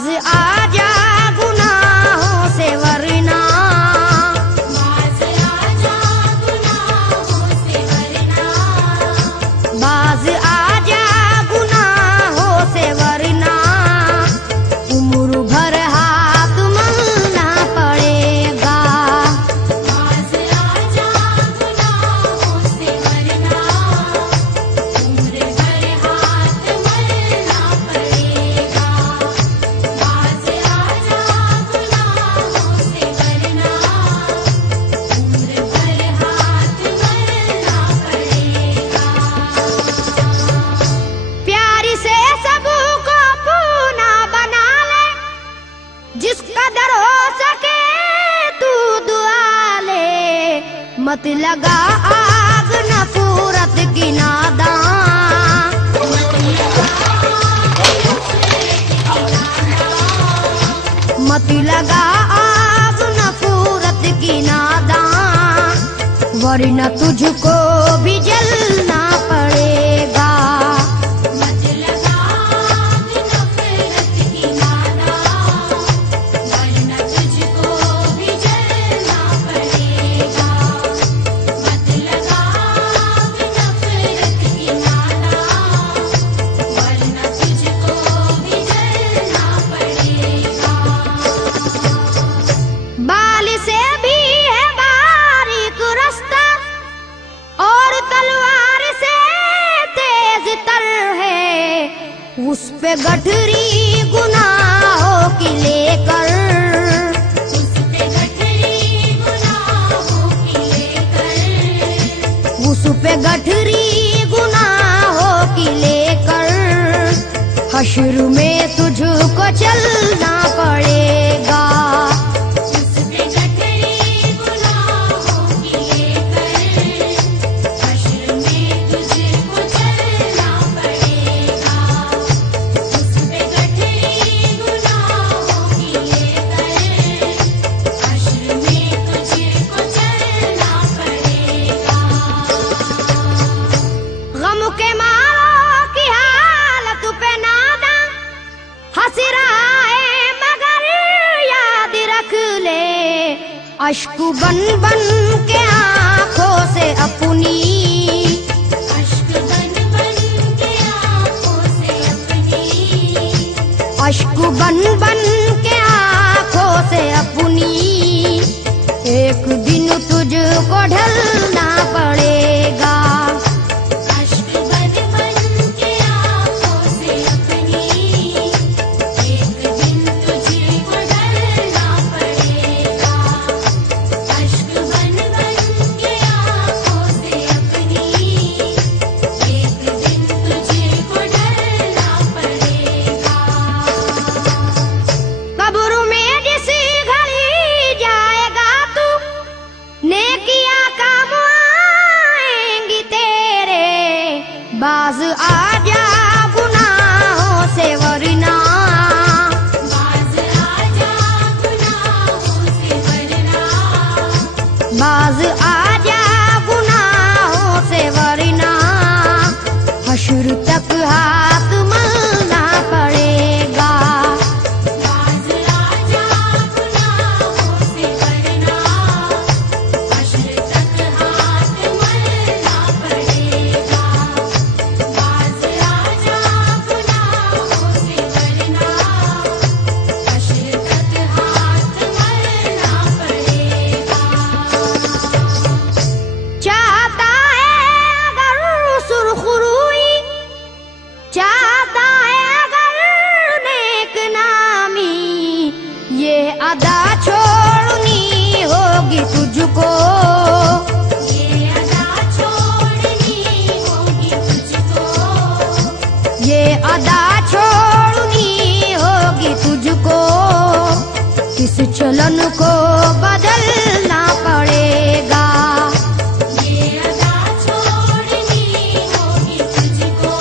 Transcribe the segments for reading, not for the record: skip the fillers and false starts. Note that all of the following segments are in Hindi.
बाज आजा गुनाहों से वरना, बाज आजा गुनाहों से वरना, बाज आजा गुनाहों से वरना, उम्र भर हाथ मलना पड़ेगा। बाज आजा गुनाहों से वरना, उम्र भर हाथ मलना पड़ेगा। बाज आजा गुनाहों से वरना, उम्र भर हाथ मलना पड़ेगा। प्यार से सबको पूना बना ले, जिस कदर हो सके तू दुआ ले। मत लगा आग नफरत की नादान, मत लगा आग नफरत की नादान, वरना तुझको भी जलना पड़ेगा। मत लगा आग नफरत की नादान, वरना तुझको भी जलना पड़ेगा। मत लगा आग नफरत की नादान, वरना तुझको भी जलना पड़ेगा। बाल से भी है बारीक रास्ता और तलवार से तेज तर है, उस पे गठरी गुनाहों की लेकर, उस पे गठरी गुनाहों की लेकर, उस पे गठरी गुनाहों की लेकर, हश्र में तुझको चलना पड़ेगा। उस पे गठरी गुनाहों की लेकर, हश्र में तुझको चलना पड़ेगा। उस पे गठरी गुनाहों की लेकर, हश्र में तुझको चलना पड़ेगा। गम के मारों की हालत पे नादा हंस रहा है, मगर याद रख ले, अश्क बन बन के आंखों से अपनी, अश्क बन बन के आँखों से अपनी, अश्क बन बन के आंखों से अपनी, एक दिन तुझको ढलना पड़ेगा। अश्क बन बन के आँखों से अपनी, एक दिन तुझको ढलना पड़ेगा। अश्क बन बन के आँखों से अपनी, एक दिन तुझको ढलना पड़ेगा। कब्र में जिस घड़ी जाएगा तू, नेकियां काम आएंगी तेरे, बाज आजा गुनाहों से वरना, बाज आजा गुनाहों से वरना, बाज आजा गुनाहों से वरना, हश्र तक हाथ मलना पड़ेगा। बाज आजा गुनाहों से वरना, हश्र तक हाथ मलना पड़ेगा। बाज आजा गुनाहों से वरना, हश्र तक हाथ मलना पड़ेगा। चाहता है अगर सुरखरुई, चाहता है अगर नेक नामी, ये अदा छोड़नी होगी तुझको, ये अदा छोड़नी होगी तुझको, ये अदा छोड़नी होगी तुझको, इस चलन को बदलना पड़ेगा। ये अदा छोड़नी होगी तुझको,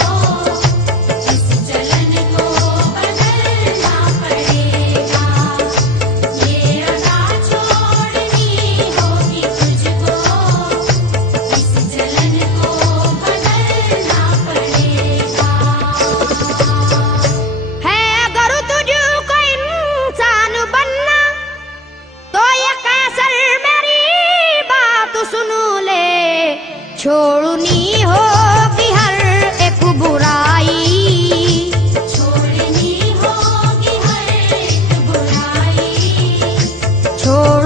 इस चलन को बदलना पड़ेगा। ये अदा छोड़नी होगी तुझको, छोड़